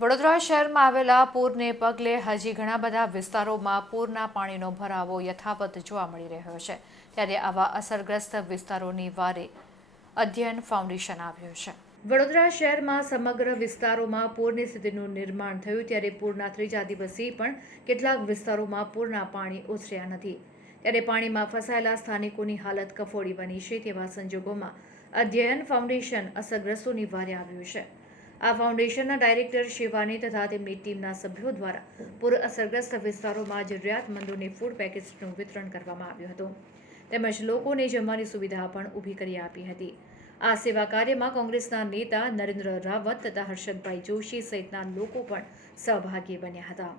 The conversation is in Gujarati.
વડોદરા શહેરમાં આવેલા પૂરને પગલે હજી ઘણા બધા વિસ્તારોમાં પૂરના પાણીનો ભરાવો યથાવત જોવા મળી રહ્યો છે. ત્યારે આવા અસરગ્રસ્ત વિસ્તારોની વારે અધ્યયન ફાઉન્ડેશન આવ્યું છે. વડોદરા શહેરમાં સમગ્ર વિસ્તારોમાં પૂરની સ્થિતિનું નિર્માણ થયું ત્યારે પૂરના ત્રીજા દિવસે પણ કેટલાક વિસ્તારોમાં પૂરના પાણી ઓસર્યા નથી. ત્યારે પાણીમાં ફસાયેલા સ્થાનિકોની હાલત કફોડી બની છે તેવા સંજોગોમાં અધ્યયન ફાઉન્ડેશન અસરગ્રસ્તો વારે આવ્યું છે. આ ફાઉન્ડેશનના ડાયરેક્ટર શિવાની તથા તેમની ટીમના સભ્યો દ્વારા પૂર અસરગ્રસ્ત વિસ્તારોમાં જરૂરિયાતમંદોને ફૂડ પેકેજનું વિતરણ કરવામાં આવ્યું હતું. તેમજ લોકોને જમવાની સુવિધા પણ ઊભી કરી આપી હતી. આ સેવા કાર્યમાં કોંગ્રેસના નેતા નરેન્દ્ર રાવત તથા હર્ષદભાઈ જોશી સહિતના લોકો પણ સહભાગી બન્યા હતા.